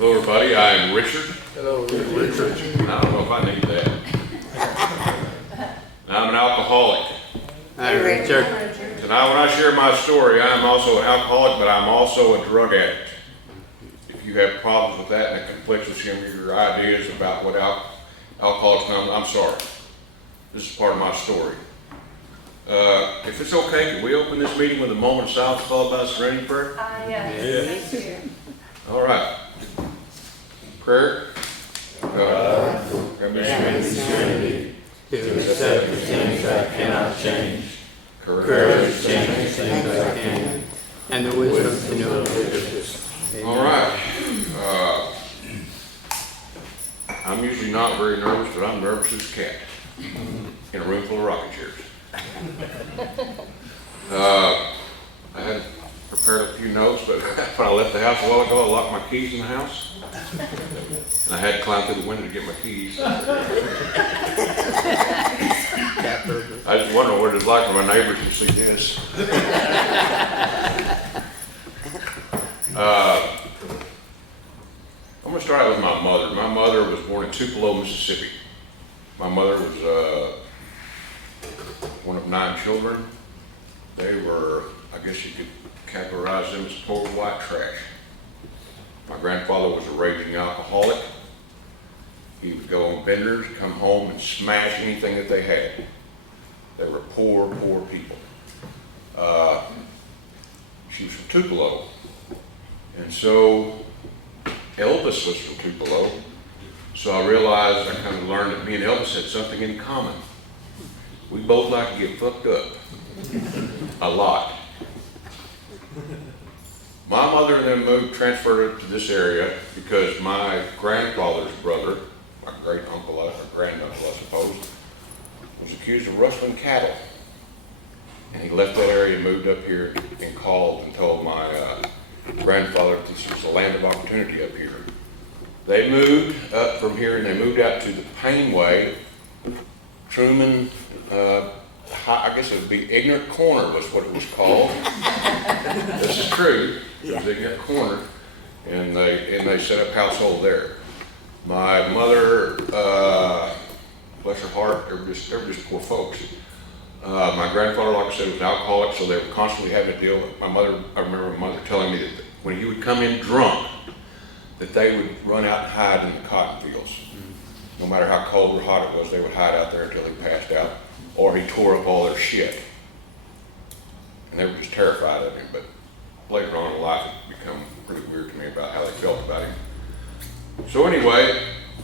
Hello everybody, I am Richard. Hello, Richard. I don't know if I need that. I'm an alcoholic. Hi, Richard. So now when I share my story, I'm also an alcoholic, but I'm also a drug addict. If you have problems with that and it conflicts with some of your ideas about what alcoholics know, I'm sorry. This is part of my story. If it's okay, can we open this meeting with a moment of silence followed by a serenity prayer? Yes. Thank you. All right. Prayer. God, grant me serenity To accept the things I cannot change, courage to change the things I can, and the wisdom to know the difference. All right. I'm usually not very nervous, but I'm nervous as a cat in a room full of rocking chairs. I had prepared a few notes, but when I left the house a while ago, I locked my keys in the house. And I had to climb through the window to get my keys. I just wonder what it's like when my neighbors can see this. I'm going to start out with my mother. My mother was born in Tupelo, Mississippi. My mother was one of 9 children. They were, I guess you could categorize them as poor white trash. My grandfather was a raging alcoholic. He would go on benders, come home and smash anything that they had. They were poor, poor people. She was from Tupelo. And so Elvis was from Tupelo. So I realized, I kind of learned that me and Elvis had something in common. We both like to get fucked up. A lot. My mother and them transferred to this area because my grandfather's brother, my great uncle, or granduncle, I suppose, was accused of rustling cattle. And he left that area and moved up here and called and told my grandfather that this was a land of opportunity up here. They moved up from here and they moved out to the Painway, Truman, I guess it would be Ignorant Corner was what it was called. This is true. It was Ignorant Corner, and they set up household there. My mother, bless her heart, they were just poor folks. My grandfather, like I said, was an alcoholic, so they were constantly having to deal with my mother. I remember my mother telling me that when he would come in drunk, that they would run out and hide in the cotton fields. No matter how cold or hot it was, they would hide out there until he passed out, or he tore up all their shit. And they were just terrified of him, but later on in life it became pretty weird to me about how they felt about him. So anyway,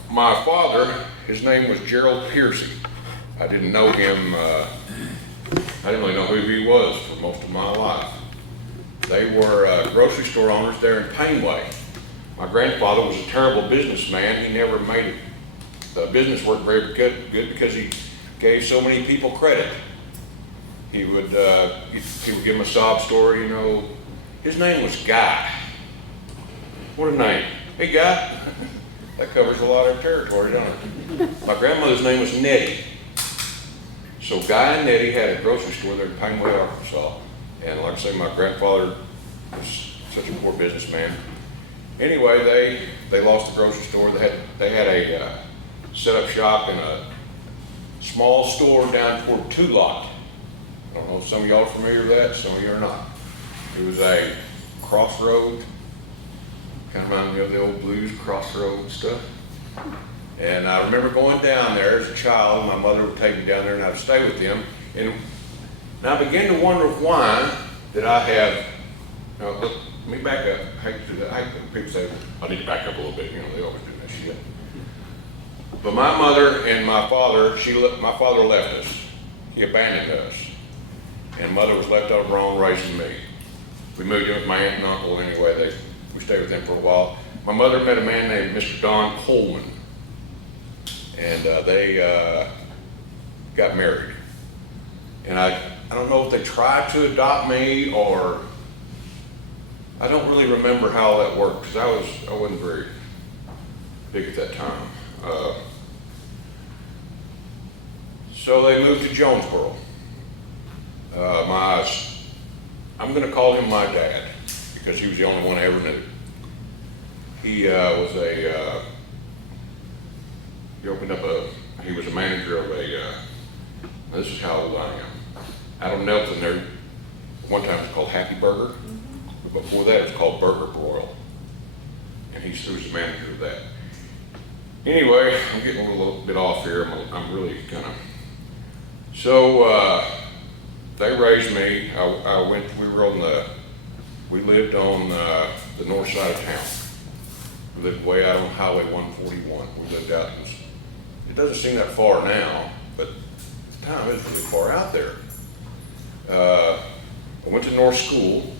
my father, his name was Gerald Piercy. I didn't know him, I didn't really know who he was for most of my life. They were grocery store owners there in Painway. My grandfather was a terrible businessman. He never made it. The business worked very good because he gave so many people credit. He would give them a sob story, you know. His name was Guy. What a name. Hey, Guy. That covers a lot of territory, don't it? My grandmother's name was Nettie. So Guy and Nettie had a grocery store there in Painway, Arkansas. And like I say, my grandfather was such a poor businessman. Anyway, they lost the grocery store. They had a set up shop in a small store down toward Tulot. I don't know if some of y'all are familiar with that, some of you are not. It was a crossroad, kind of reminded me of the old blues crossroad stuff. And I remember going down there as a child. My mother would take me down there and I would stay with them. And I began to wonder why did I have, now look, let me back up. I hate to do that. I hate when people say, I need to back up a little bit. You know, they always do that shit. But my mother and my father, my father left us. He abandoned us. And mother was left on her own raising me. We moved in with my aunt and uncle anyway. We stayed with them for a while. My mother met a man named Mr. Don Coleman. And they got married. And I don't know if they tried to adopt me or I don't really remember how that worked because I wasn't very big at that time. So they moved to Jonesboro. I'm going to call him my dad because he was the only one I ever knew. He he was a manager of now this is how old I am. Out of Nelson there, one time it was called Happy Burger. But before that it was called Burger Broil. And he was the manager of that. Anyway, I'm getting a little bit off here. I'm really So they raised me. We lived on the north side of town. We lived way out on Highway 141. We lived out, it doesn't seem that far now, but at the time it was really far out there. I went to North School,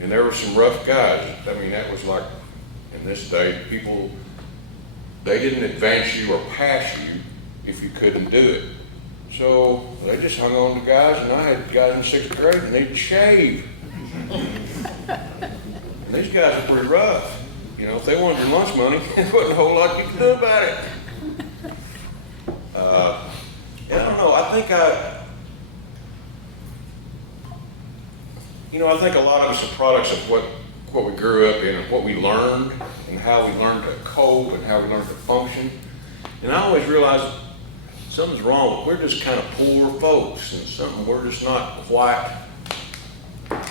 and there were some rough guys. I mean, that was like, in this day, people, they didn't advance you or pass you if you couldn't do it. So they just hung on to guys, and I had guys in 6th grade, and they'd shave. And these guys were pretty rough. You know, if they wanted your lunch money, there wasn't a whole lot you could do about it. And I don't know, I think a lot of us are products of what we grew up in and what we learned and how we learned to cope and how we learned to function. And I always realized something's wrong. We're just kind of poor folks and we're just not quite, I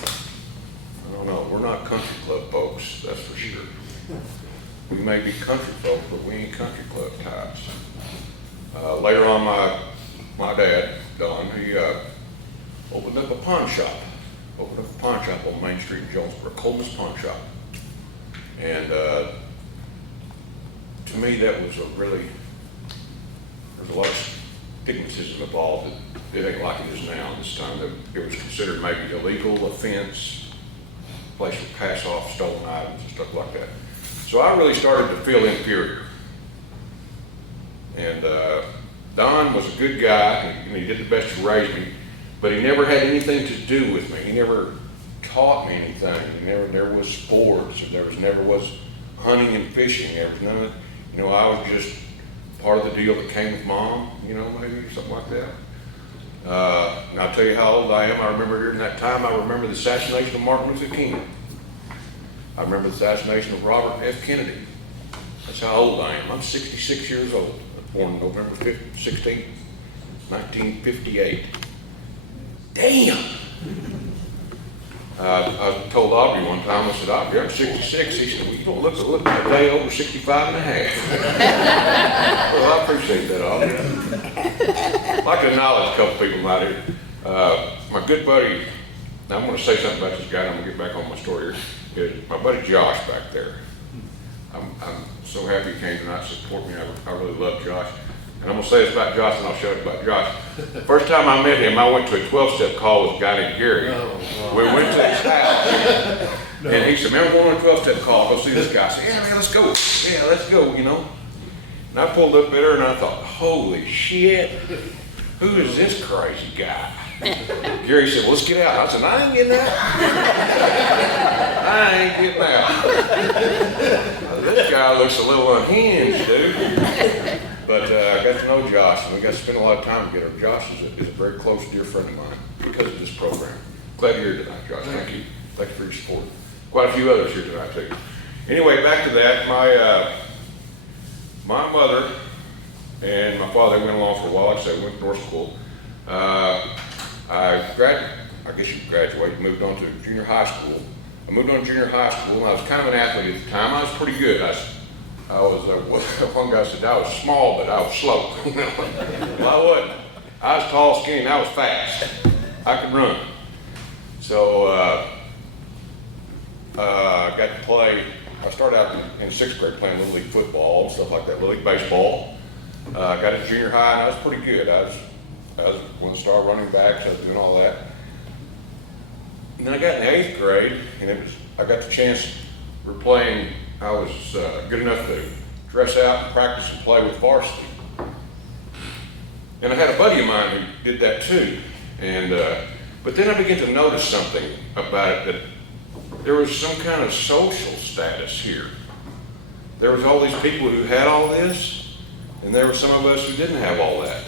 don't know, we're not country club folks, that's for sure. We may be country folks, but we ain't country club types. Later on, my dad, Don, he opened up a pawn shop. On Main Street in Jonesboro, Coleman's Pawn Shop. And to me, that was there's a lot of stigmatism involved. It ain't like it is now. This time, it was considered maybe illegal offense, place would pass off stolen items and stuff like that. So I really started to feel inferior. And Don was a good guy, and he did the best to raise me. But he never had anything to do with me. He never taught me anything. There was sports, or never was hunting and fishing. There was none of it. I was just part of the deal that came with mom, maybe something like that. And I'll tell you how old I am. I remember during that time, I remember the assassination of Martin Luther King. I remember the assassination of Robert F. Kennedy. That's how old I am. I'm 66 years old. I was born November 16th, 1958. Damn! I told Aubrey one time, I said, Aubrey, I'm 66. He said, well, you don't look a day over 65 and a half. Well, I appreciate that, Aubrey. I'd like to acknowledge a couple people out here. My good buddy, now I'm going to say something about this guy, and I'm going to get back on my story here, is my buddy Josh back there. I'm so happy he came tonight to support me. I really love Josh. And I'm going to say this about Josh, and I'll show you about Josh. First time I met him, I went to a 12-step call with a guy named Gary. We went to his house, and he said, man, we're going on a 12-step call. Go see this guy. I said, yeah, man, let's go. Yeah, let's go, And I pulled up there, and I thought, holy shit, who is this crazy guy? Gary said, well, let's get out. I said, I ain't getting out. I ain't getting out. This guy looks a little unhinged, dude. But I got to know Josh, and we got to spend a lot of time together. Josh is a very close, dear friend of mine because of this program. Glad you're here tonight, Josh. Thank you. Thank you for your support. Quite a few others here tonight, too. Anyway, back to that. My mother and my father went along for a while. Like I said, we went to North School. I guess you graduated, moved on to junior high school. I moved on to junior high school, and I was kind of an athlete at the time. I was pretty good. One guy said I was small, but I was slow. Well, I wasn't. I was tall, skinny, and I was fast. I could run. So I got to play. I started out in 6th grade playing Little League football and stuff like that, Little League baseball. I got to junior high, and I was pretty good. I was one of the star running backs. I was doing all that. And then I got in the 8th grade, and I got the chance. We're playing. I was good enough to dress out and practice and play with varsity. And I had a buddy of mine who did that too. And but then I began to notice something about it, that there was some kind of social status here. There was all these people who had all this, and there were some of us who didn't have all that.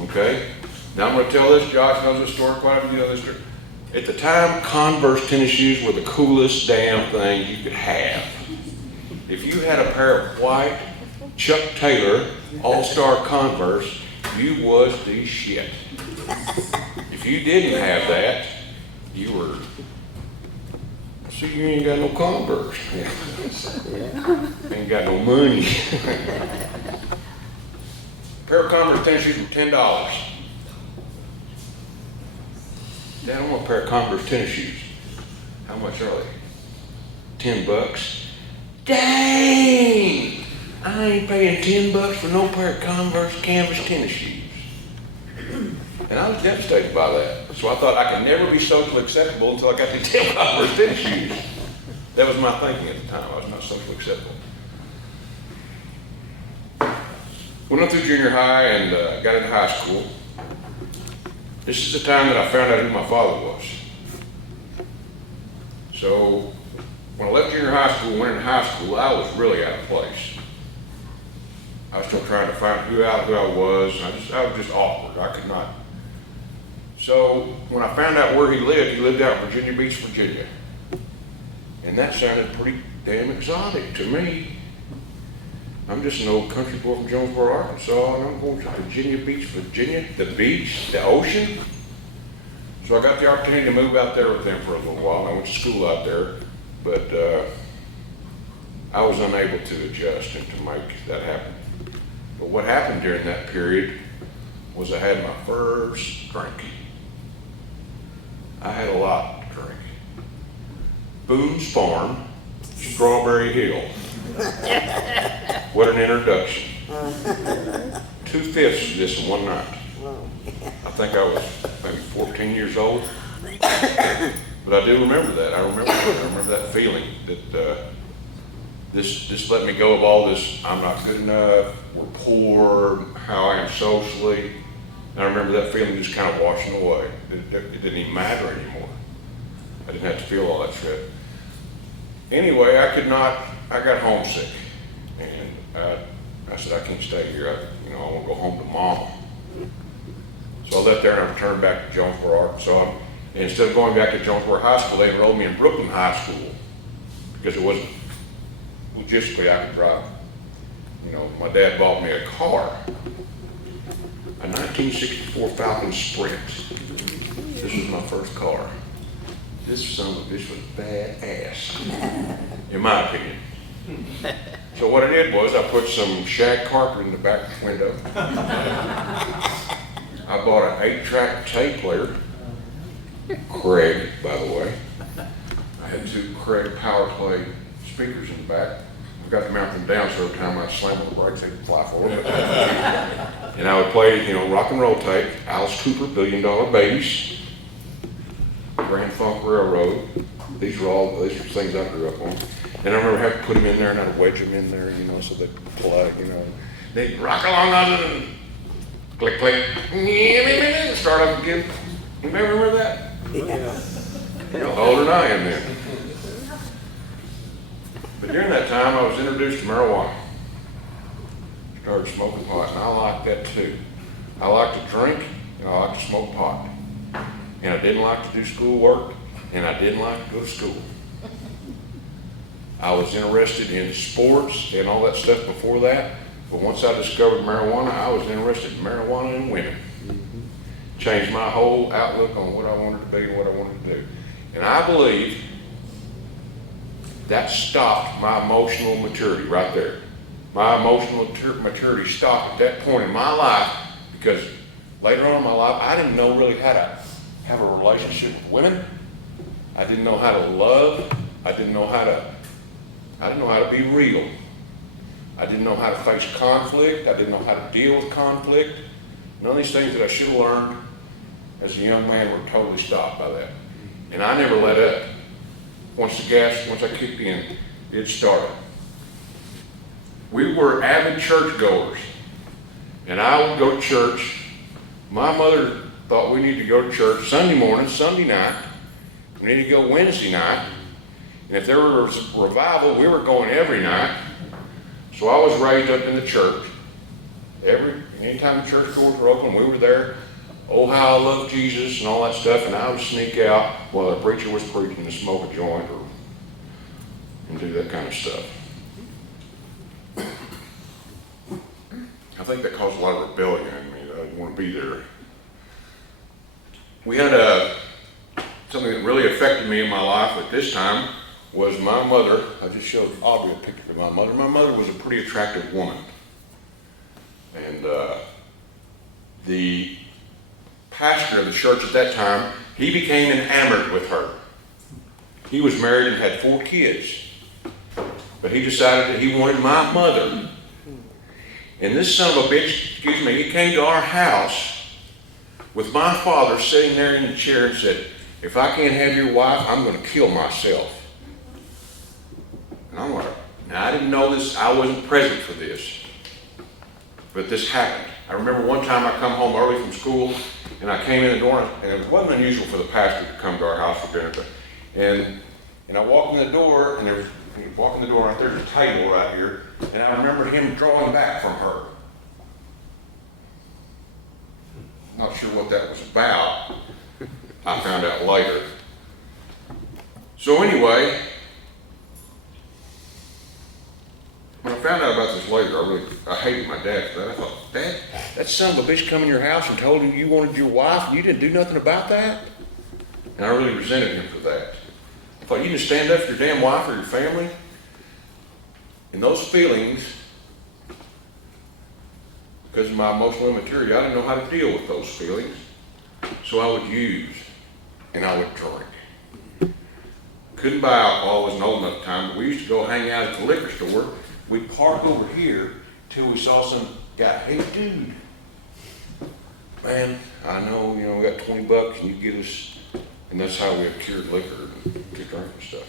Okay? Now I'm going to tell this. Josh knows this story, quite a few of this story. At the time, Converse tennis shoes were the coolest damn thing you could have. If you had a pair of white Chuck Taylor All-Star Converse, you was the shit. If you didn't have that, you were, see, you ain't got no Converse. Ain't got no money. A pair of Converse tennis shoes were $10. Dad, I want a pair of Converse tennis shoes. How much are they? $10. Dang! I ain't paying $10 for no pair of Converse canvas tennis shoes. And I was devastated by that. So I thought I could never be socially acceptable until I got the damn Converse tennis shoes. That was my thinking at the time. I was not socially acceptable. Went up through junior high and got into high school. This is the time that I found out who my father was. So when I left junior high school and went into high school, I was really out of place. I was still trying to find who I was, and I was just awkward. I could not. So when I found out where he lived out in Virginia Beach, Virginia. And that sounded pretty damn exotic to me. I'm just an old country boy from Jonesboro, Arkansas, and I'm going to Virginia Beach, Virginia, the beach, the ocean. So I got the opportunity to move out there with them for a little while. I went to school out there, but I was unable to adjust and to make that happen. But what happened during that period was I had my first drink. I had a lot to drink. Boone's Farm, Strawberry Hill. What an introduction. 2/5 of this in one night. I think I was maybe 14 years old. But I do remember that. I remember that feeling that this let me go of all this, I'm not good enough, we're poor, how I am socially. And I remember that feeling just kind of washing away. It didn't even matter anymore. I didn't have to feel all that shit. Anyway, I got homesick. And I said, I can't stay here. I want to go home to Mama. So I left there and I returned back to Jonesboro, Arkansas. And instead of going back to Jonesboro High School, they enrolled me in Brooklyn High School because it wasn't, logistically I could drive. My dad bought me a car, a 1964 Falcon Sprint. This was my first car. This son of a bitch was badass, in my opinion. So what I did was I put some shag carpet in the back window. I bought an 8-track tape player, Craig, by the way. I had 2 Craig power play speakers in the back. I got to mount them down so every time I slam on the brakes, they would fly forward. And I would play, rock and roll tape, Alice Cooper, $1 Billion Babies, Grand Funk Railroad. These were things I grew up on. And I remember having to put them in there and I'd wedge them in there, so they'd play, They'd rock along on it and click, click, and start up again. Anybody remember that? Yeah. Older than I am then. But during that time, I was introduced to marijuana. Started smoking pot, and I liked that too. I liked to drink, and I liked to smoke pot. And I didn't like to do schoolwork, and I didn't like to go to school. I was interested in sports and all that stuff before that, but once I discovered marijuana, I was interested in marijuana and women. Changed my whole outlook on what I wanted to be and what I wanted to do. And I believe that stopped my emotional maturity right there. My emotional maturity stopped at that point in my life because later on in my life, I didn't know really how to have a relationship with women. I didn't know how to love. I didn't know how to be real. I didn't know how to face conflict. I didn't know how to deal with conflict. None of these things that I should have learned as a young man were totally stopped by that. And I never let up. Once I kicked in, it started. We were avid churchgoers. And I would go to church. My mother thought we needed to go to church Sunday morning, Sunday night. We needed to go Wednesday night. And if there was a revival, we were going every night. So I was raised up in the church. Anytime the church doors were open, we were there. oh, how I love Jesus and all that stuff, and I would sneak out while the preacher was preaching to smoke a joint and do that kind of stuff. I think that caused a lot of rebellion in me. I didn't want to be there. We had something that really affected me in my life at this time was my mother. I just showed Aubrey a picture of my mother. My mother was a pretty attractive woman. And the pastor of the church at that time, he became enamored with her. He was married and had 4 kids. But he decided that he wanted my mother. And this son of a bitch, he came to our house with my father sitting there in the chair and said, if I can't have your wife, I'm going to kill myself. And I'm like, now I didn't know this, I wasn't present for this. But this happened. I remember one time I come home early from school and I came in the door, and it wasn't unusual for the pastor to come to our house for dinner. And I walked in the door, and there's a table right here, and I remember him drawing back from her. Not sure what that was about. I found out later. So anyway, when I found out about this later, I hated my dad for that. I thought, Dad, that son of a bitch come in your house and told you you wanted your wife and you didn't do nothing about that? And I really resented him for that. I thought, you didn't stand up for your damn wife or your family? And those feelings, because of my emotional immaturity, I didn't know how to deal with those feelings. So I would use and I would drink. Couldn't buy alcohol, I wasn't old enough at the time, but we used to go hang out at the liquor store. We'd park over here till we saw some guy, hey dude, man, I know, we got $20 and you get us, and that's how we have cured liquor and could drink and stuff.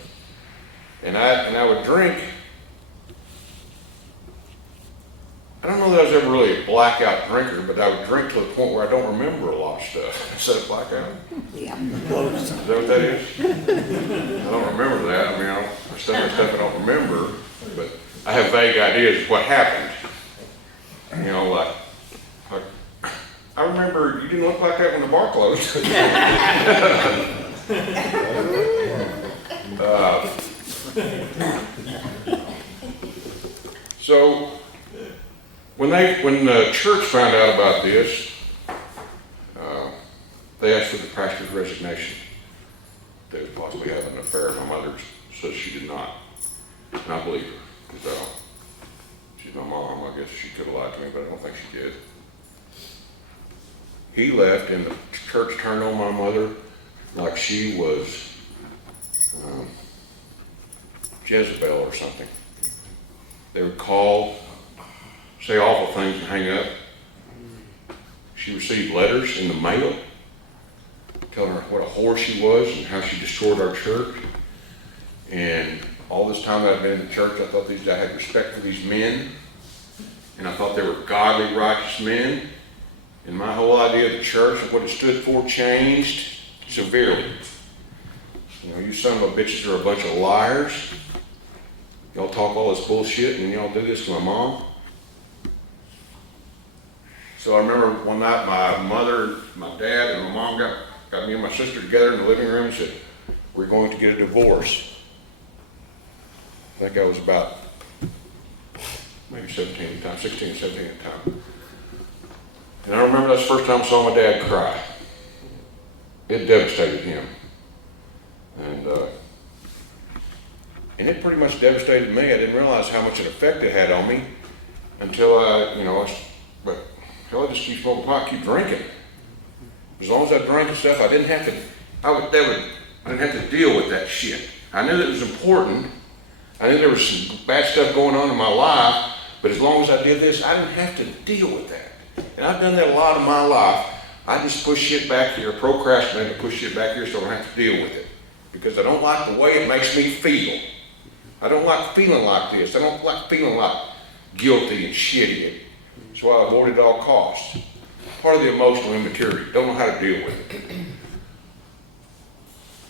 And I would drink. I don't know that I was ever really a blackout drinker, but I would drink to the point where I don't remember a lot of stuff. Is that a blackout? Yeah. Is that what that is? I don't remember that. I mean, there's stuff I don't remember, but I have vague ideas of what happened. Like I remember you didn't look like that when the bar closed. So when the church found out about this, they asked for the pastor's resignation. They would possibly have an affair. My mother says she did not, and I believe her because she's my mom. I guess she could have lied to me, but I don't think she did. He left, and the church turned on my mother like she was Jezebel or something. They would call, say awful things and hang up. She received letters in the mail telling her what a whore she was and how she destroyed our church. And all this time that I'd been in the church, I thought I had respect for these men, and I thought they were godly, righteous men. And my whole idea of the church and what it stood for changed severely. You son of a bitches are a bunch of liars. Y'all talk all this bullshit and y'all do this to my mom. So I remember one night my mother, my dad, and my mom got me and my sister together in the living room and said, we're going to get a divorce. I think I was about maybe 16 or 17 at the time. And I remember that's the first time I saw my dad cry. It devastated him. And it pretty much devastated me. I didn't realize how much an effect it had on me until I just keep smoking pot, keep drinking. As long as I drank and stuff, I didn't have to deal with that shit. I knew that it was important. I knew there was some bad stuff going on in my life, but as long as I did this, I didn't have to deal with that. And I've done that a lot of my life. I just push shit back here, procrastinate and push shit back here so I don't have to deal with it. Because I don't like the way it makes me feel. I don't like feeling like this. I don't like feeling like guilty and shitty. That's why I avoid it at all costs. Part of the emotional immaturity. Don't know how to deal with it.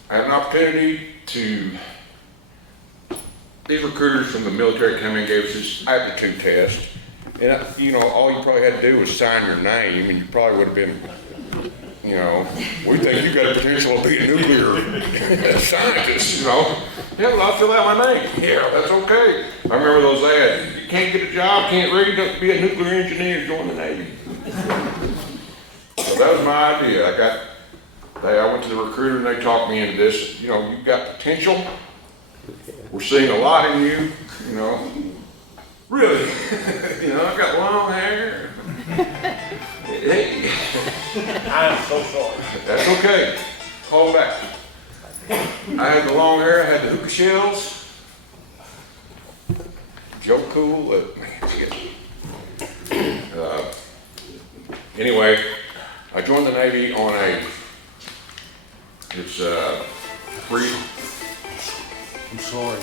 I had an opportunity to, these recruiters from the military came in and gave us this aptitude test. And all you probably had to do was sign your name, and you probably would have been you know, we think you got the potential to be a nuclear scientist, you know. Yeah, well, I'll fill out my name. Yeah, that's okay. I remember those ads. You can't get a job, can't read, don't be a nuclear engineer, join the Navy. So that was my idea. I went to the recruiter and they talked me into this. You know, you've got potential. We're seeing a lot in you, you know. Really? You know, I've got long hair. Hey. I'm so sorry. That's okay. Call back. I had the long hair, I had the hookah shells. Joe Cool. Anyway, I joined the Navy on it's free. I'm sorry.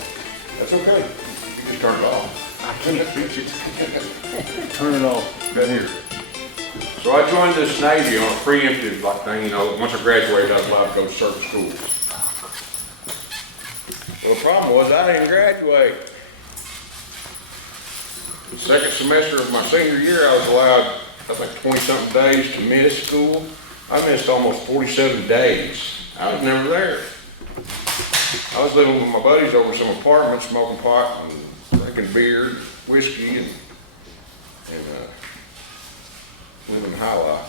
That's okay. You just turn it off. Turn it off. Down here. So I joined this Navy on a preemptive like thing, you know, once I graduated, I was allowed to go to certain schools. Well, the problem was I didn't graduate. The second semester of my senior year, I was allowed, I think, 20-something days to miss school. I missed almost 47 days. I was never there. I was living with my buddies over some apartment, smoking pot and drinking beer, whiskey, and living high life.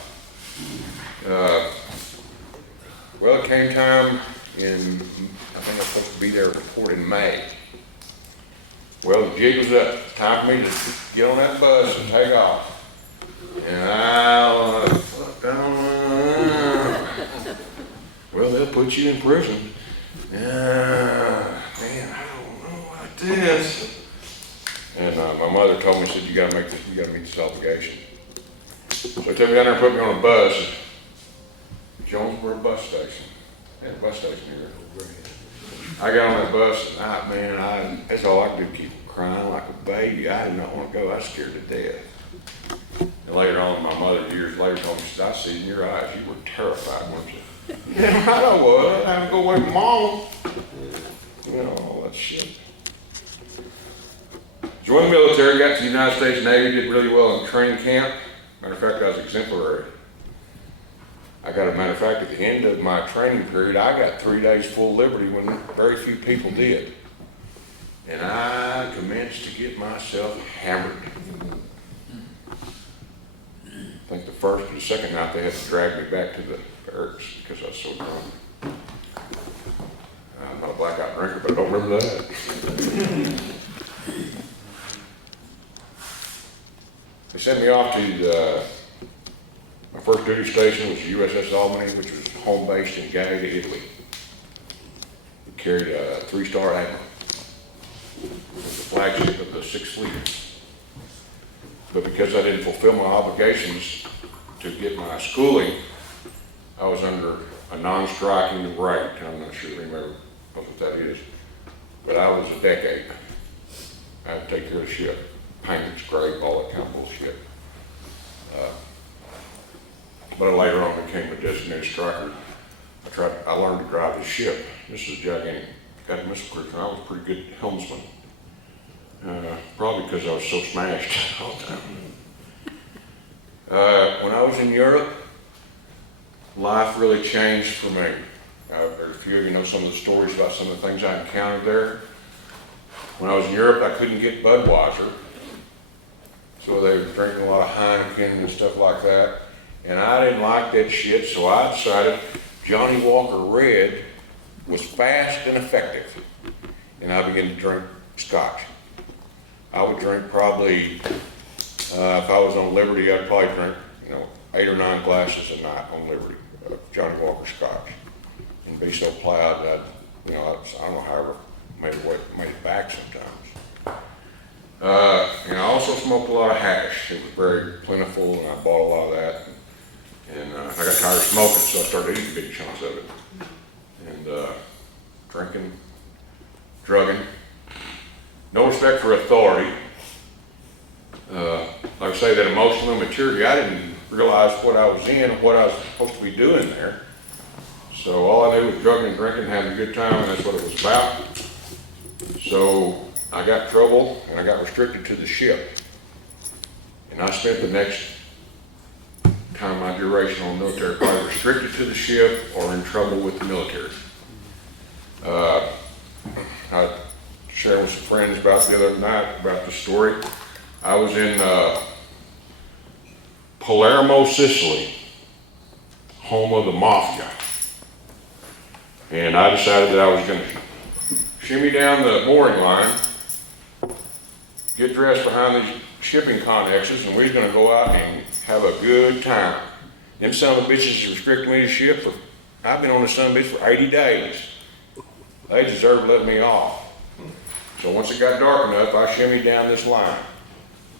Well, it came time in, I think I was supposed to be there at the port in May. Well, the jig was up. Time for me to get on that bus and take off. And well, they'll put you in prison. Man, I don't know about this. And my mother told me, said, you gotta meet this obligation. So they took me down there and put me on a bus, Jonesboro bus station. They had a bus station here. I got on that bus at night, man, that's all I could do, keep crying like a baby. I did not want to go, I was scared to death. And later on, my mother, years later, told me, she said, I see in your eyes, you were terrified, weren't you? Yeah, right, I was. I had to go away from mom. You know, all that shit. Joined the military, got to the United States Navy, did really well in training camp. Matter of fact, I was exemplary. A matter of fact, at the end of my training period, I got 3 days full liberty when very few people did. And I commenced to get myself hammered. I think the first or the second night they had to drag me back to the barracks because I was so drunk. I'm not a blackout drinker, but I don't remember that. They sent me off to my first duty station was USS Albany, which was home based in Gaeta, Italy. It carried a 3-star admiral. It was the flagship of the 6th Fleet. But because I didn't fulfill my obligations to get my schooling, I was under a non-striking rank. I'm not sure if anybody knows what that is. But I was a deck aide. I had to take care of the ship, paint, scrape, all that kind of bullshit. But later on became a designated striker. I learned to drive the ship. This is a gigantic missile cruiser. I was a pretty good helmsman. Probably because I was so smashed all the time. When I was in Europe, life really changed for me. Very few of you know some of the stories about some of the things I encountered there. When I was in Europe, I couldn't get Budweiser. So they were drinking a lot of Heineken and stuff like that. And I didn't like that shit, so I decided Johnny Walker Red was fast and effective. And I began to drink scotch. I would drink probably, if I was on Liberty, I'd probably drink, 8 or 9 glasses a night on Liberty of Johnny Walker scotch. And be so plowed that, I don't know how I made it back sometimes. I also smoked a lot of hash. It was very plentiful, and I bought a lot of that. And I got tired of smoking, so I started eating big chunks of it. And drinking, drugging. No respect for authority. Like I say, that emotional immaturity, I didn't realize what I was in, what I was supposed to be doing there. So all I knew was drugging and drinking, having a good time, and that's what it was about. So I got in trouble, and I got restricted to the ship. And I spent the next time of my duration on military, probably restricted to the ship or in trouble with the military. I shared with some friends about the other night about the story. I was in Palermo, Sicily, home of the mafia. And I decided that I was going to shimmy down the mooring line, get dressed behind these shipping connexes, and we was going to go out and have a good time. Them son of a bitches restricted me to ship for, I've been on the son of a bitch for 80 days. They deserve to let me off. So once it got dark enough, I shimmied down this line,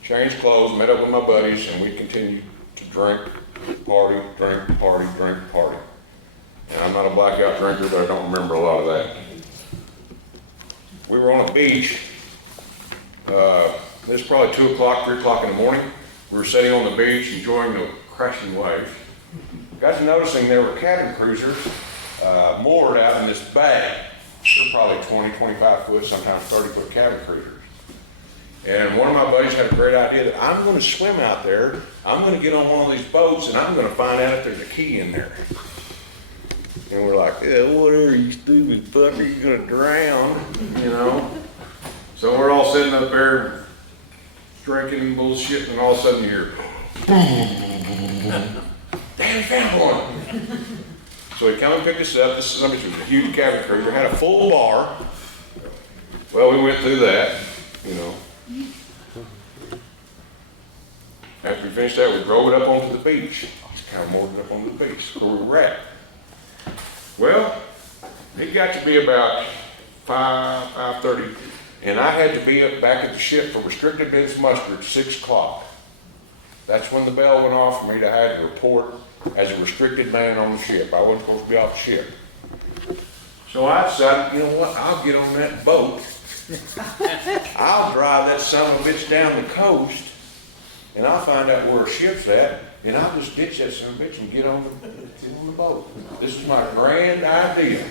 changed clothes, met up with my buddies, and we continued to drink, party, drink, party, drink, party. And I'm not a blackout drinker, but I don't remember a lot of that. We were on a beach. This is probably 2 o'clock, 3 o'clock in the morning. We were sitting on the beach enjoying the crashing waves. Got to noticing there were cabin cruisers moored out in this bay. They're probably 20, 25 foot, sometimes 30 foot cabin cruisers. And one of my buddies had a great idea that I'm going to swim out there. I'm going to get on one of these boats and I'm going to find out if there's a key in there. And we're like, yeah, whatever, you stupid fucker, you're going to drown, you know. So we're all sitting up there drinking and bullshit, and all of a sudden you hear, damn, found one. So he come and picked us up. This was a huge cabin cruiser, had a full bar. Well, we went through that, you know. After we finished that, we drove it up onto the beach. Just kind of moored it up onto the beach where we were at. Well, it got to be about 5:30, and I had to be up back at the ship for restricted bins muster at 6 o'clock. That's when the bell went off for me to have to report as a restricted man on the ship. I wasn't supposed to be off the ship. So I decided, you know what, I'll get on that boat. I'll drive that son of a bitch down the coast, and I'll find out where a ship's at, and I'll just ditch that son of a bitch and get on the boat. This is my grand idea.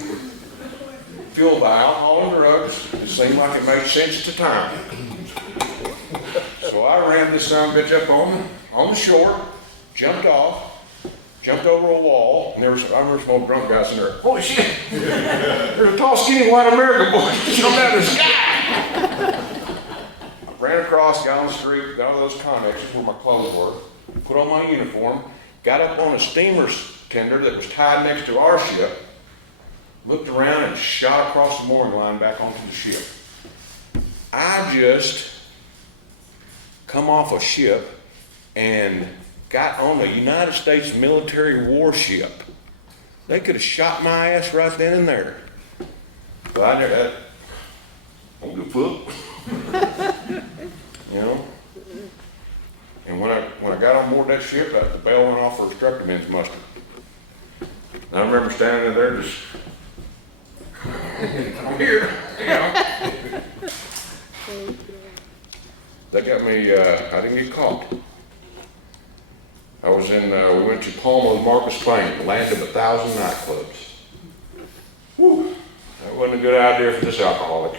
Fueled by alcohol and drugs, it seemed like it made sense at the time. So I ran this son of a bitch up on the shore, jumped off, jumped over a wall, and I remember some old drunk guys in there, holy shit, there's a tall, skinny white American boy jumped out of the sky. I ran across, got on the street, got on those connexes where my clothes were, put on my uniform, got up on a steamer tender that was tied next to our ship, looked around and shot across the mooring line back onto the ship. I just come off a ship and got on a United States military warship. They could have shot my ass right then and there. But I never had, don't give a fuck. You know? And when I got on board that ship, the bell went off for restricted men's muster. And I remember standing there just, I'm here, you know. They got me, I didn't get caught. I was in, we went to Palma with Marcus Twain, the land of 1,000 nightclubs. Whew, that wasn't a good idea for this alcoholic.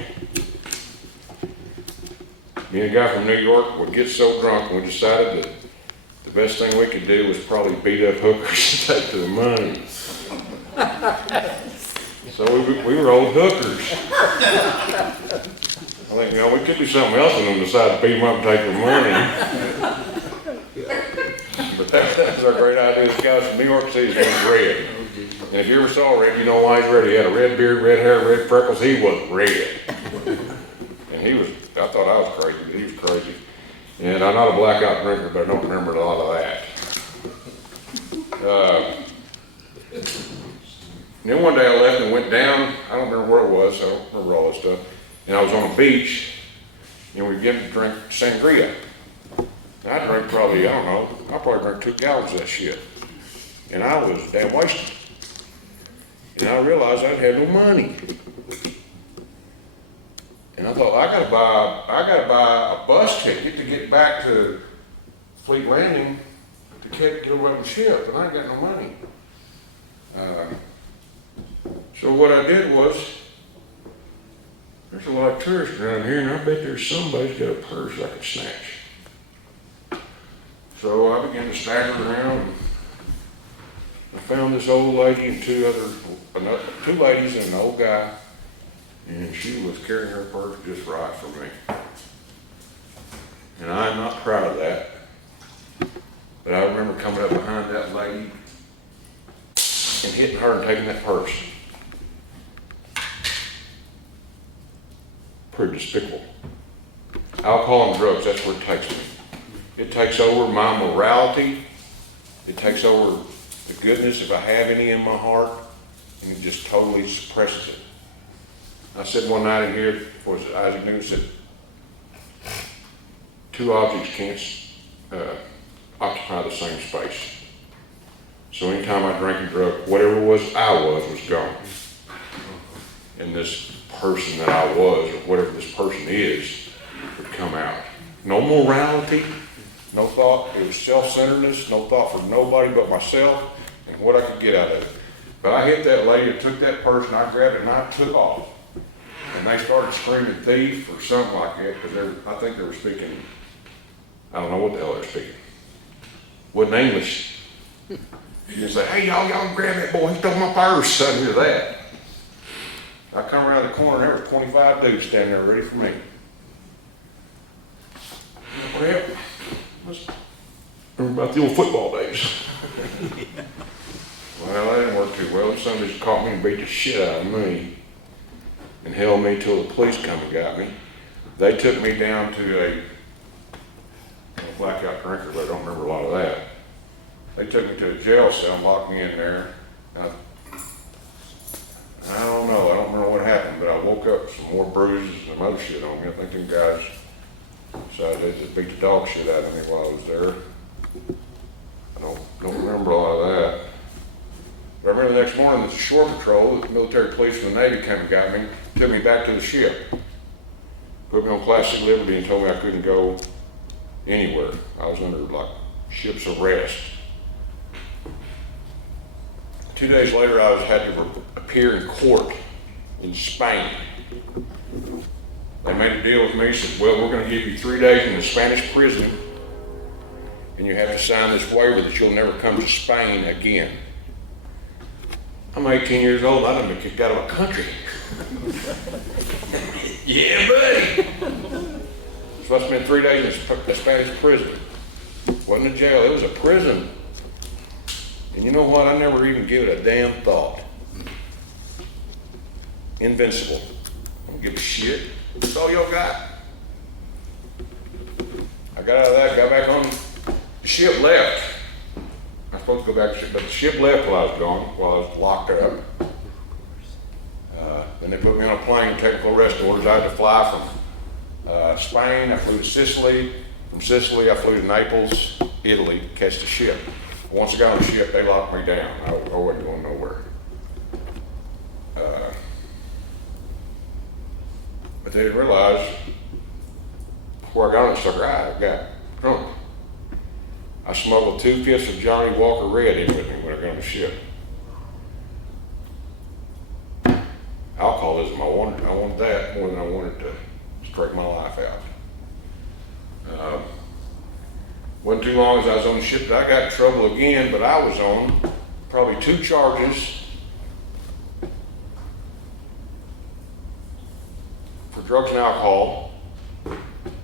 Me and a guy from New York would get so drunk, and we decided that the best thing we could do was probably beat up hookers and take their money. So we were old hookers. I think, you know, we could do something else and then decide to beat them up and take their money. But that was our great idea. This guy from New York City, his name was Red. And if you ever saw Red, you know why he's red. He had a red beard, red hair, red freckles. He was red. And he was, I thought I was crazy, but he was crazy. And I'm not a blackout drinker, but I don't remember a lot of that. And then one day I left and went down, I don't remember where it was, so I don't remember all this stuff. And I was on a beach, and we began to drink sangria. And I drank probably, I don't know, I probably drank 2 gallons of that shit. And I was damn wasted. And I realized I had no money. And I thought, I gotta buy a bus ticket to get back to Fleet Landing to get away from the ship, and I ain't got no money. So what I did was, there's a lot of tourists around here, and I bet there's somebody's got a purse I could snatch. So I began to stagger around, and I found this old lady and two ladies and an old guy, and she was carrying her purse just right for me. And I'm not proud of that, but I remember coming up behind that lady and hitting her and taking that purse. Pretty despicable. Alcohol and drugs, that's where it takes me. It takes over my morality. It takes over the goodness, if I have any in my heart, and it just totally suppresses it. I said one night in here, was it Isaac Newton said, two objects can't occupy the same space. So anytime I drank and drug, whatever it was I was gone. And this person that I was, or whatever this person is, would come out. No morality, no thought. It was self-centeredness, no thought for nobody but myself and what I could get out of it. But I hit that lady, I took that person, I grabbed it, and I took off. And they started screaming thief or something like that, because I think they were speaking, I don't know what the hell they were speaking. Wasn't English. You just say, hey, y'all grab that boy, he stole my purse. I knew that. I come around the corner, and there were 25 dudes standing there ready for me. Well, remember about the old football days. Well, that didn't work too well. Some just caught me and beat the shit out of me and held me till the police come and got me. They took me down to a blackout drinker, but I don't remember a lot of that. They took me to a jail cell and locked me in there. I don't know, I don't remember what happened, but I woke up with some more bruises and some other shit on me. I think them guys decided they just beat the dog shit out of me while I was there. I don't remember a lot of that. But I remember the next morning, the shore patrol, the military police from the Navy came and got me, took me back to the ship, put me on Classic Liberty and told me I couldn't go anywhere. I was under like ship's arrest. 2 days later, I had to appear in court in Spain. They made a deal with me, said, well, we're going to give you 3 days in the Spanish prison, and you have to sign this waiver that you'll never come to Spain again. I'm 18 years old, I done been kicked out of a country. Yeah, buddy. So I spent 3 days in the Spanish prison. Wasn't a jail, it was a prison. And you know what? I never even give it a damn thought. Invincible. I don't give a shit. That's all y'all got. I got out of that, got back on. The ship left. I was supposed to go back, but the ship left while I was gone, while I was locked up. Then they put me on a plane, technical arrest orders. I had to fly from Spain. I flew to Sicily. From Sicily, I flew to Naples, Italy, to catch the ship. Once I got on the ship, they locked me down. I wasn't going nowhere. But they didn't realize, before I got on the sucker, I got drunk. I smuggled 2 fifths of Johnny Walker Red in with me when I got on the ship. Alcoholism, I wanted that more than I wanted to straighten my life out. Wasn't too long as I was on the ship that I got in trouble again, but I was on probably 2 charges for drugs and alcohol,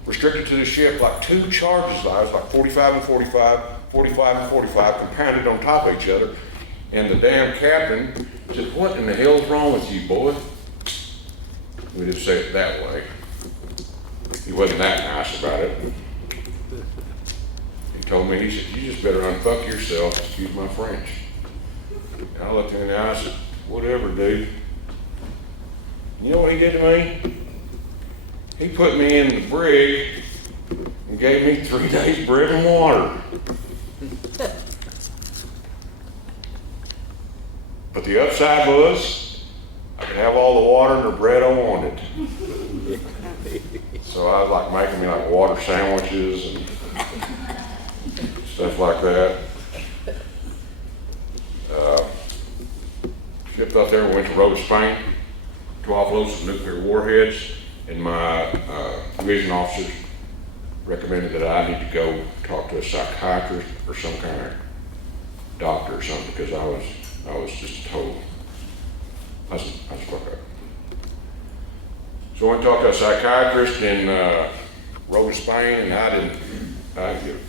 restricted to the ship, like 2 charges. I was like 45 and 45, 45 and 45, compounded on top of each other. And the damn captain said, what in the hell's wrong with you, boy? We didn't say it that way. He wasn't that nice about it. He told me, he said, you just better unfuck yourself, excuse my French. And I looked him in the eye and said, whatever, dude. You know what he did to me? He put me in the brig and gave me 3 days bread and water. But the upside was, I could have all the water and the bread I wanted. So I was like making me like water sandwiches and stuff like that. Shipped up there, went to Rhodes, Spain, to offload some nuclear warheads, and my division officers recommended that I need to go talk to a psychiatrist or some kind of doctor or something because I was just a total, I was fucked up. So I went and talked to a psychiatrist in Rhode, Spain, and I didn't give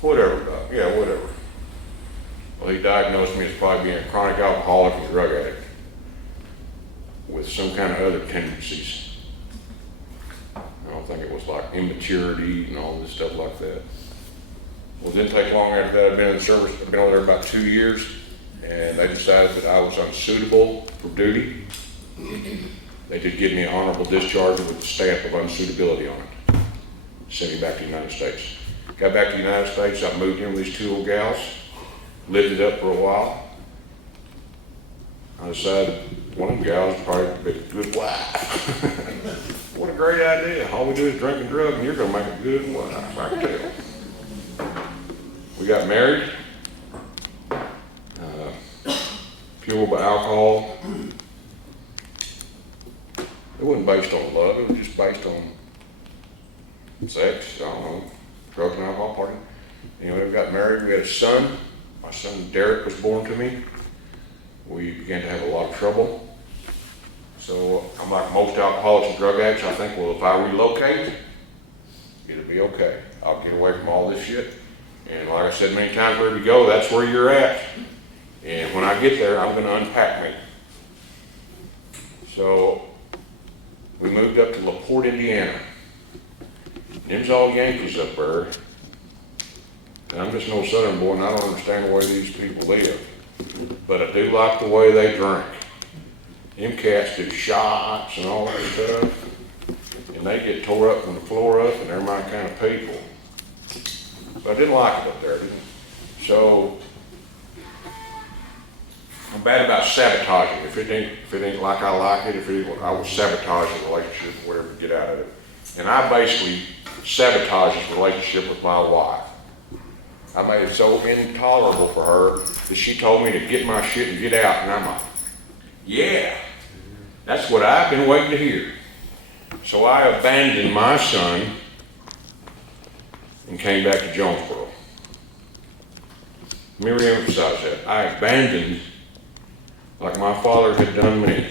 whatever, whatever. Well, he diagnosed me as probably being a chronic alcoholic and drug addict with some kind of other tendencies. I don't think it was like immaturity and all this stuff like that. Well, it didn't take long after that. I'd been in the service, I'd been over there about 2 years, and they decided that I was unsuitable for duty. They did give me an honorable discharge with the stamp of unsuitability on it. Sent me back to the United States. Got back to the United States, I moved in with these 2 old gals, lived it up for a while. I decided one of them gals would probably be a good wife. What a great idea. All we do is drink and drug and you're gonna make a good wife, I can tell. We got married, fueled by alcohol. It wasn't based on love, it was just based on sex, I don't know, drugs and alcohol party. You know, we got married, we had a son. My son Derek was born to me. We began to have a lot of trouble. So I'm like most alcoholics and drug addicts, I think, well, if I relocate, it'll be okay. I'll get away from all this shit. And like I said many times, wherever you go, that's where you're at. And when I get there, I'm gonna unpack me. So we moved up to LaPorte, Indiana. Them's all Yankees up there. And I'm just no Southern boy, and I don't understand the way these people live. But I do like the way they drink. Them cats do shots and all that stuff. And they get tore up from the floor up, and they're my kind of people. But I didn't like it up there. So I'm bad about sabotaging. If it ain't like I like it, I will sabotage the relationship, whatever, to get out of it. And I basically sabotaged this relationship with my wife. I made it so intolerable for her that she told me to get my shit and get out, and I'm like, yeah, that's what I've been waiting to hear. So I abandoned my son and came back to Jonesboro. Let me reemphasize that. I abandoned like my father had done me.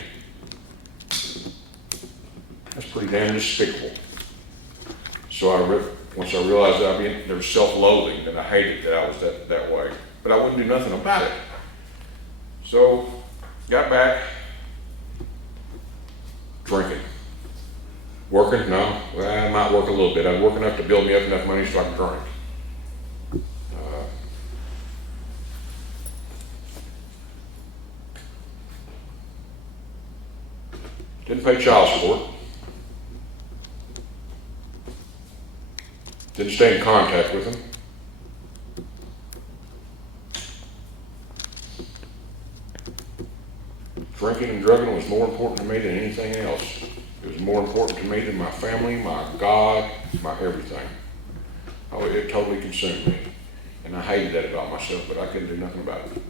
That's pretty damn despicable. So once I realized that there was self-loathing, that I hated that I was that way. But I wouldn't do nothing about it. So, got back, drinking. Working? No. Well, I might work a little bit. I'd work enough to build me up enough money so I could drink. Didn't pay child support. Didn't stay in contact with him. Drinking and drugging was more important to me than anything else. It was more important to me than my family, my God, my everything. Oh, it totally consumed me. And I hated that about myself, but I couldn't do nothing about it.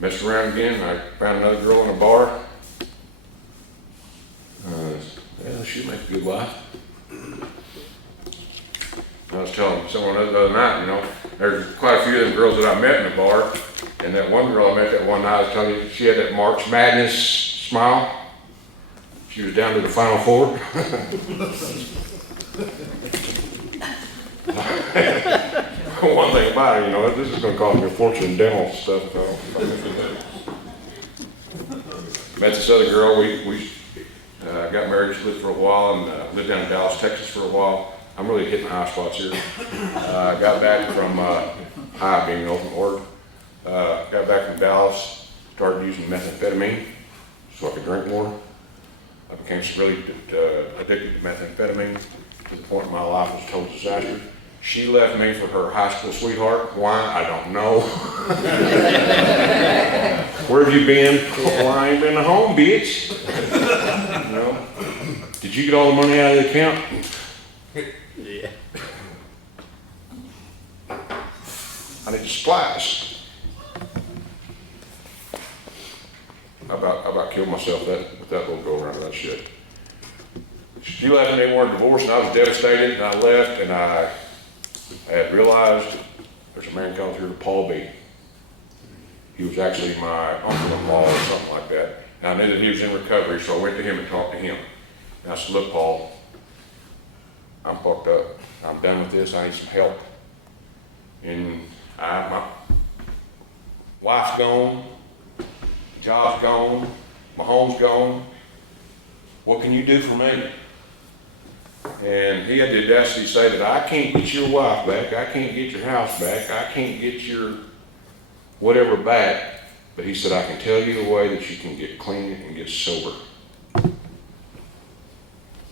Messed around again, I found another girl in a bar. Yeah, she'd make a good wife. I was telling someone the other night, you know, there's quite a few of them girls that I met in the bar, and that one girl I met that one night, I was telling you, she had that March Madness smile. She was down to the Final Four. One thing about it, you know, this is going to cost me a fortune in dental stuff. Met this other girl, we got married, she lived for a while, and lived down in Dallas, Texas for a while. I'm really hitting high spots here. Got back from, high being an ultimate word. Got back from Dallas, started using methamphetamine so I could drink more. I became really addicted to methamphetamine to the point my life was a total disaster. She left me for her high school sweetheart. Why? I don't know. Where have you been? Well, I ain't been home, bitch. You know? Did you get all the money out of the account? Yeah. I need supplies. I about killed myself with that little go around of that shit. She left me, they wanted a divorce, and I was devastated, and I left, and I had realized there's a man comes here to Paul B. He was actually my uncle-in-law or something like that. And I knew that he was in recovery, so I went to him and talked to him. And I said, look, Paul, I'm fucked up. I'm done with this. I need some help. And my wife's gone, job's gone, my home's gone. What can you do for me? And he had the audacity to say that I can't get your wife back, I can't get your house back, I can't get your whatever back, but he said, I can tell you a way that you can get clean and get sober. And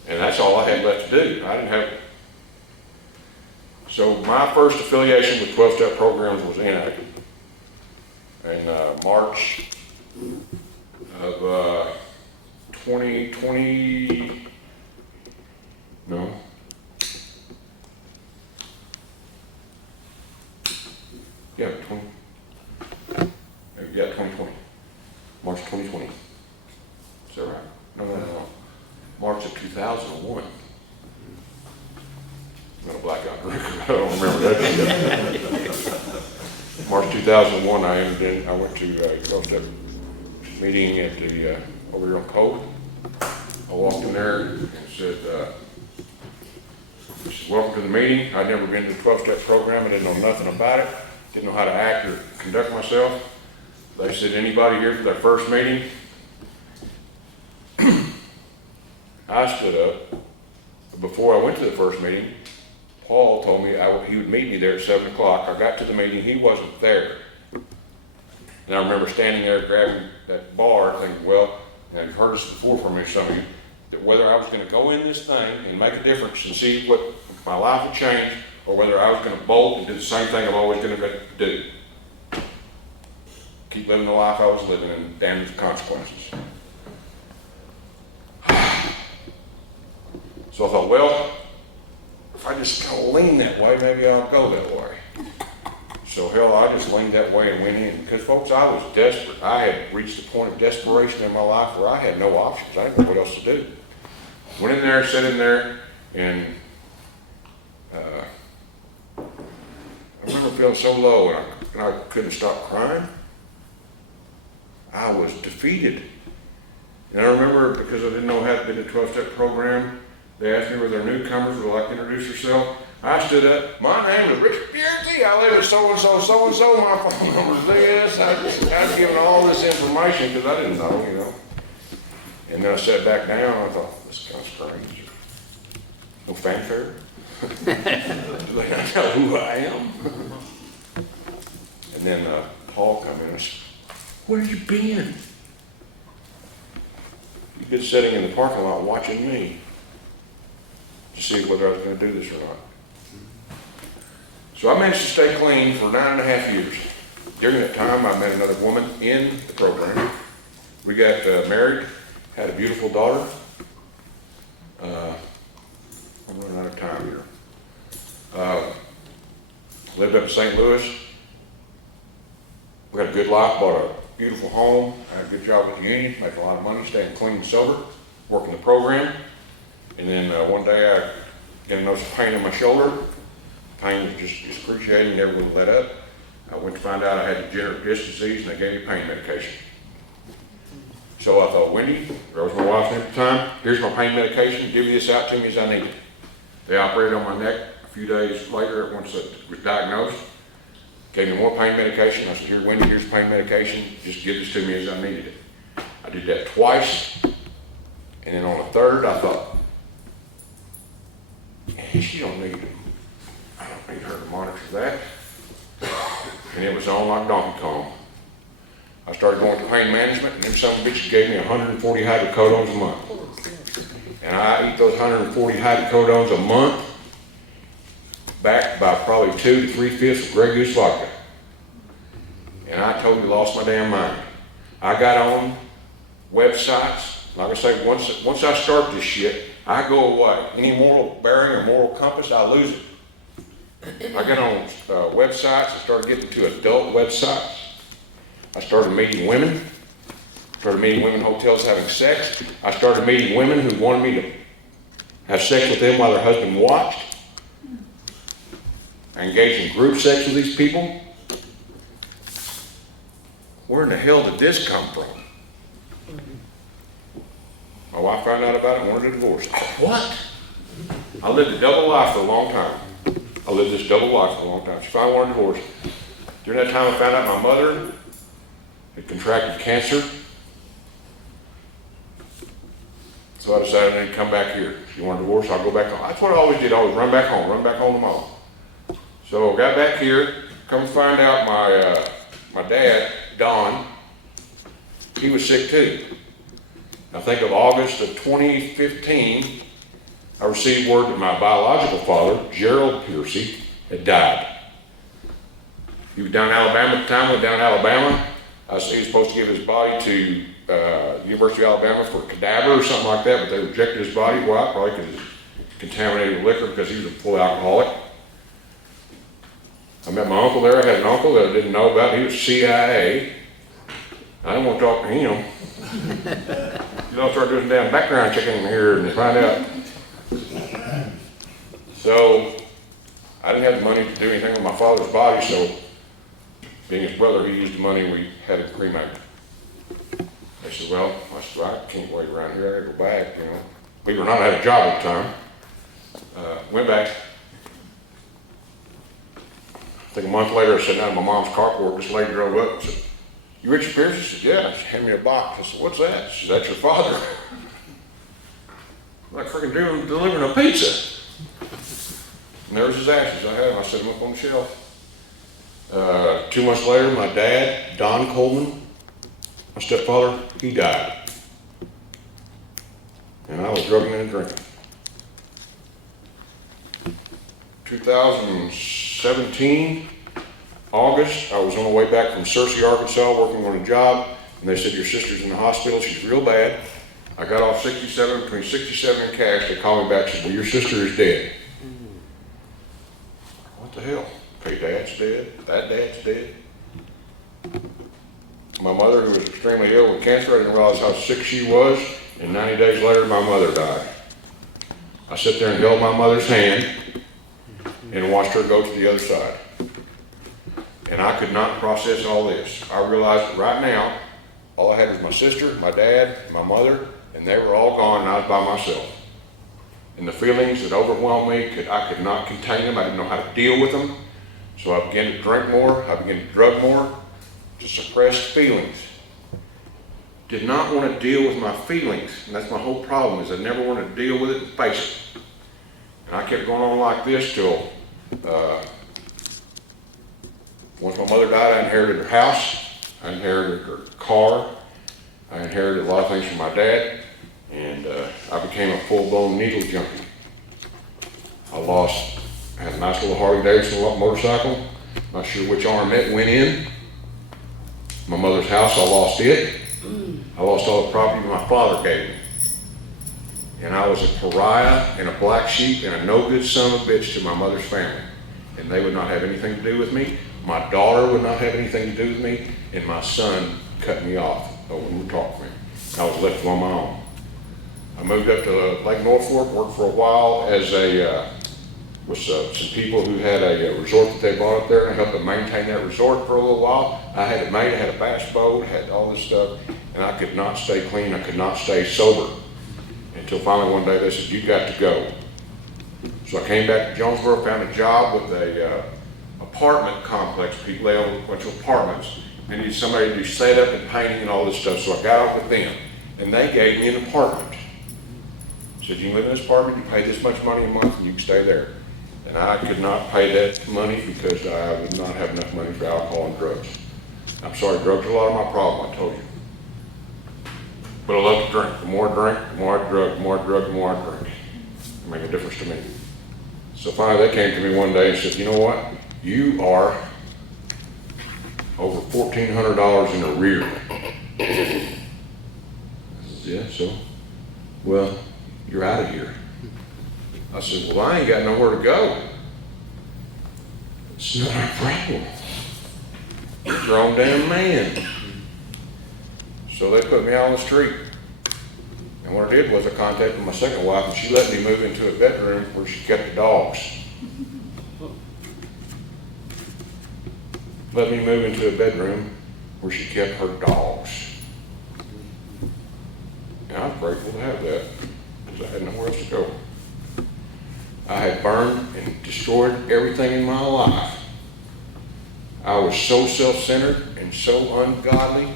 that's all I had left to do. I didn't have. So my first affiliation with 12-step programs was inactive. In March of 2020, no. Yeah, 2020. March 2020. Is that right? No. March of 2001. I'm gonna black out. I don't remember that. March 2001, I went to a 12-step meeting at the over here on Cove. I walked in there and said, welcome to the meeting. I'd never been to the 12-step program. I didn't know nothing about it. Didn't know how to act or conduct myself. They said, anybody here for their first meeting? I stood up. Before I went to the first meeting, Paul told me he would meet me there at 7 o'clock. I got to the meeting, he wasn't there. And I remember standing there grabbing that bar thinking, well, and you've heard this before from me, some of you, that whether I was going to go in this thing and make a difference and see what my life would change, or whether I was going to bolt and do the same thing I'm always going to do. Keep living the life I was living and damn the consequences. So I thought, well, if I just kind of lean that way, maybe I'll go that way. So hell, I just leaned that way and went in. Because folks, I was desperate. I had reached a point of desperation in my life where I had no options. I didn't know what else to do. Went in there, sat in there, and I remember feeling so low and I couldn't stop crying. I was defeated. And I remember, because I didn't know how to do the 12-step program, they asked me whether they're newcomers would like to introduce yourself. I stood up. My name is Richard Piercy. I live at so-and-so, so-and-so. My phone number is this. I was given all this information because I didn't know, And then I sat back down and I thought, this is kind of strange. No fanfare. Do they not know who I am? And then Paul come in and said, where have you been? You've been sitting in the parking lot watching me to see whether I was going to do this or not. So I managed to stay clean for 9.5 years. During that time, I met another woman in the program. We got married, had a beautiful daughter. I'm running out of time here. Lived up in St. Louis. We had a good life, bought a beautiful home, had a good job with the union, making a lot of money, staying clean and sober, working the program. And then one day I got a notice of pain in my shoulder. Pain was just excruciating, never would let up. I went to find out I had degenerative disc disease and they gave me pain medication. So I thought, Wendy, there was my wife at the time, here's my pain medication, give this out to me as I need it. They operated on my neck a few days later once I was diagnosed. Gave me more pain medication. I said, here, Wendy, here's pain medication. Just give this to me as I needed it. I did that twice. And then on the third, I thought, she don't need it. I don't need her to monitor that. And it was on like Donkey Kong. I started going to pain management, and then some bitch gave me 140 hydrocodones a month. And I eat those 140 hydrocodones a month, backed by probably 2 to 3/5 of Grey Goose vodka. And I totally lost my damn mind. I got on websites. Like I say, once I start this shit, I go away. Any moral bearing or moral compass, I lose it. I got on websites. I started getting to adult websites. I started meeting women. Started meeting women in hotels having sex. I started meeting women who wanted me to have sex with them while their husband watched. I engage in group sex with these people. Where in the hell did this come from? My wife found out about it and wanted a divorce. What? I lived a double life for a long time. I lived this double life for a long time. She finally wanted a divorce. During that time, I found out my mother had contracted cancer. So I decided I need to come back here. You want a divorce? I'll go back home. That's what I always did. I always run back home to mom. So I got back here. Come to find out my dad, Don, he was sick too. I think of August of 2015, I received word that my biological father, Gerald Piercy, had died. He was down in Alabama at the time. Went down to Alabama. He was supposed to give his body to University of Alabama for a cadaver or something like that, but they rejected his body. Why? Probably because it was contaminated with liquor, because he was a full alcoholic. I met my uncle there. I had an uncle that I didn't know about. He was CIA. I didn't want to talk to him. You don't start doing damn background checking here and find out. So I didn't have the money to do anything with my father's body, so being his brother, he used the money we had him cremated. They said, well, I can't wait around here. I gotta go back, you know. We were not having a job at the time. Went back. I think a month later, I sat down in my mom's carport. This lady drove up and said, you Richard Pierce? I said, yeah. She handed me a box. I said, what's that? She said, that's your father. I'm like freaking delivering a pizza. And there was his ashes. I set them up on the shelf. 2 months later, my dad, Don Coleman, my stepfather, he died. And I was drugging and drinking. 2017, August, I was on the way back from Searcy, Arkansas, working on a job, and they said, your sister's in the hospital, she's real bad. I got off between 67 and cash. They called me back and said, well, your sister is dead. What the hell? Okay, dad's dead, that dad's dead. My mother, who was extremely ill with cancer, I didn't realize how sick she was, and 90 days later, my mother died. I sat there and held my mother's hand and watched her go to the other side. And I could not process all this. I realized that right now, all I had was my sister, my dad, my mother, and they were all gone, and I was by myself. And the feelings that overwhelmed me, I could not contain them. I didn't know how to deal with them. So I began to drink more. I began to drug more to suppress feelings. Did not want to deal with my feelings. And that's my whole problem, is I never wanted to deal with it and face it. And I kept going on like this till once my mother died, I inherited her house. I inherited her car. I inherited a lot of things from my dad. And I became a full-blown needle junkie. I had a nice little Harley Davidson motorcycle. Not sure which arm it went in. My mother's house, I lost it. I lost all the property my father gave me. And I was a pariah and a black sheep and a no-good son of a bitch to my mother's family. And they would not have anything to do with me. My daughter would not have anything to do with me. And my son cut me off. No one would talk to me. I was left on my own. I moved up to Lake Norfolk, worked for a while as with some people who had a resort that they bought up there, and I helped them maintain that resort for a little while. I had it made, I had a bass boat, had all this stuff, and I could not stay clean, I could not stay sober. Until finally one day they said, you got to go. So I came back to Jonesboro, found a job with a apartment complex. People, they own a bunch of apartments. They needed somebody to do setup and painting and all this stuff, so I got off with them. And they gave me an apartment. Said, you can live in this apartment, you pay this much money a month, and you can stay there. And I could not pay that money because I would not have enough money for alcohol and drugs. I'm sorry, drugs are a lot of my problem, I told you. But I love to drink. The more I drink, the more I drug, the more I drug, the more I drink. It made a difference to me. So finally they came to me one day and said, you know what? You are over $1,400 in arrears. I said, yeah, so, well, you're out of here. I said, well, I ain't got nowhere to go. It's not our problem. It's your own damn man. So they put me out on the street. And what I did was I contacted my second wife, and she let me move into a bedroom where she kept the dogs. let me move into a bedroom where she kept her dogs. And I'm grateful to have that because I had nowhere else to go. I had burned and destroyed everything in my life. I was so self-centered and so ungodly.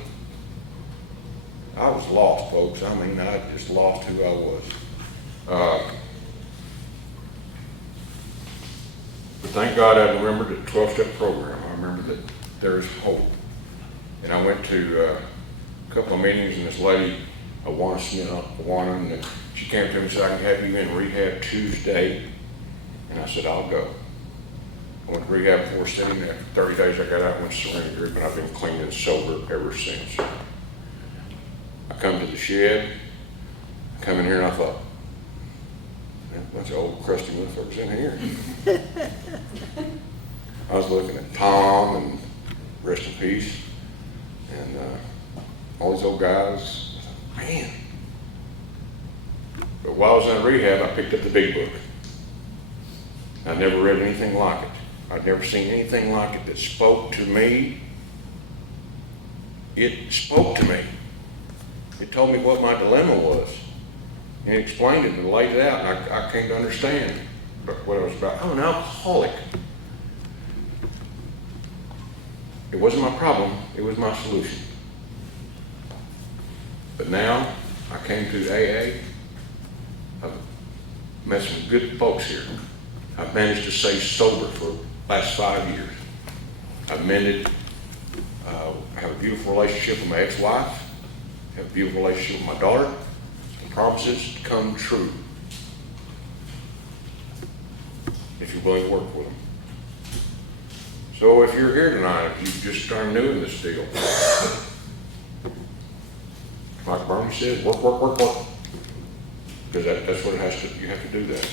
I was lost, folks. I mean, I just lost who I was. But thank God I remembered the 12-step program. I remember that there is hope. And I went to a couple of meetings, and this lady, Awana, and she came to me and said, I can have you in rehab Tuesday. And I said, I'll go. I went to rehab before sitting there. After 30 days, I got out and went to Serenity Group, and I've been clean and sober ever since. I come to the shed. I come in here, and I thought, a bunch of old crusty motherfuckers in here. I was looking at Tom, and rest in peace, and all these old guys. I thought, man. But while I was in rehab, I picked up the big book. I never read anything like it. I'd never seen anything like it that spoke to me. It spoke to me. It told me what my dilemma was. And it explained it and laid it out, and I came to understand what it was about. I'm an alcoholic. It wasn't my problem, it was my solution. But now, I came to AA. I've met some good folks here. I've managed to stay sober for the last 5 years. I've mended, I have a beautiful relationship with my ex-wife, I have a beautiful relationship with my daughter. The promises come true if you're willing to work with them. So if you're here tonight, if you just are new in this deal, like Bernie said, work. Because that's what it has to, you have to do that.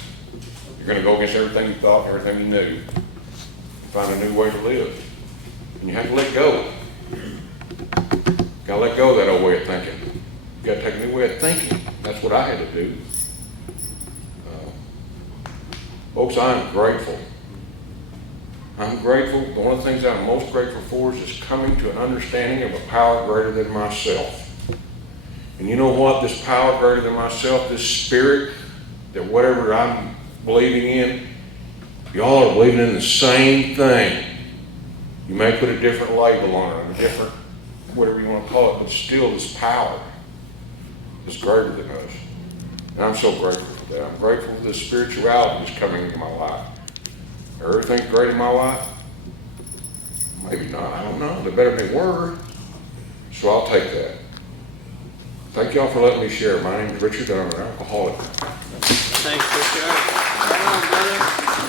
You're going to go against everything you thought, everything you knew, find a new way to live. And you have to let go. Got to let go of that old way of thinking. You got to take a new way of thinking. That's what I had to do. Folks, I'm grateful. I'm grateful. One of the things I'm most grateful for is coming to an understanding of a power greater than myself. And you know what? This power greater than myself, this spirit, that whatever I'm believing in, y'all are believing in the same thing. You may put a different label on it, a different, whatever you want to call it, but still this power is greater than us. And I'm so grateful for that. I'm grateful for the spirituality that's coming into my life. Are everything great in my life? Maybe not. I don't know. There better be word. So I'll take that. Thank y'all for letting me share. My name is Richard, and I'm an alcoholic. Thanks, Richard. Right on, brother.